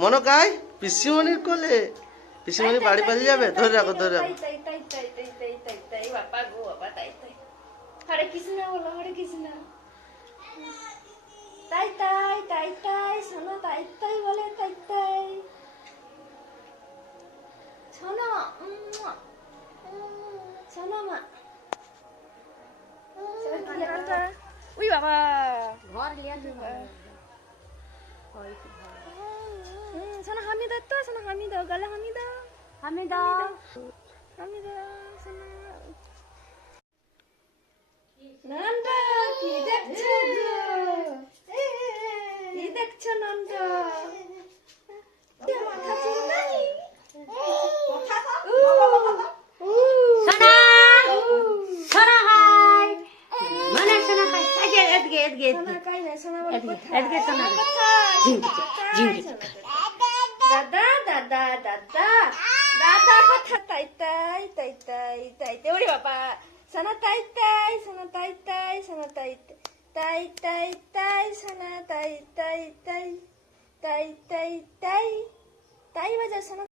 মনকাই পিসিমণির কোলে। পিসিমণি বাড়ি পালিয়ে যাবে, ধরে রাখো ধরে রাখো। তাই বাবা গো বাবা তাই তাই। হরে কৃষ্ণ বলো, হরে কৃষ্ণ। তাই তাই তাই তাই শোনো, তাই তাই বলে তাই তাই শোনো, শোনো মা। উই বাবা ঘর লিয়া শোনো, হামি দাও তো, শোনো হামি দাও, গালে হামি দাও, আমি দাও হামি দাও শোনো। নন্দা কি দেখছো, কি দেখছো নন্দা? মাথা চিন্তাই সোনা সোনা হাই মানে সোনা হাই আগে এদিকে এদিকে সোনা কাই না, সোনা বলে এদিকে সোনা দাদা দাদা দাদা দাদা কথা তাই তাই তাই তাই তাই তাই। ওরে বাবা সোনা তাই তাই, সোনা তাই তাই, সোনা তাই তাই তাই তাই, সোনা তাই তাই তাই তাই তাই তাই তাই বাজা সোনা।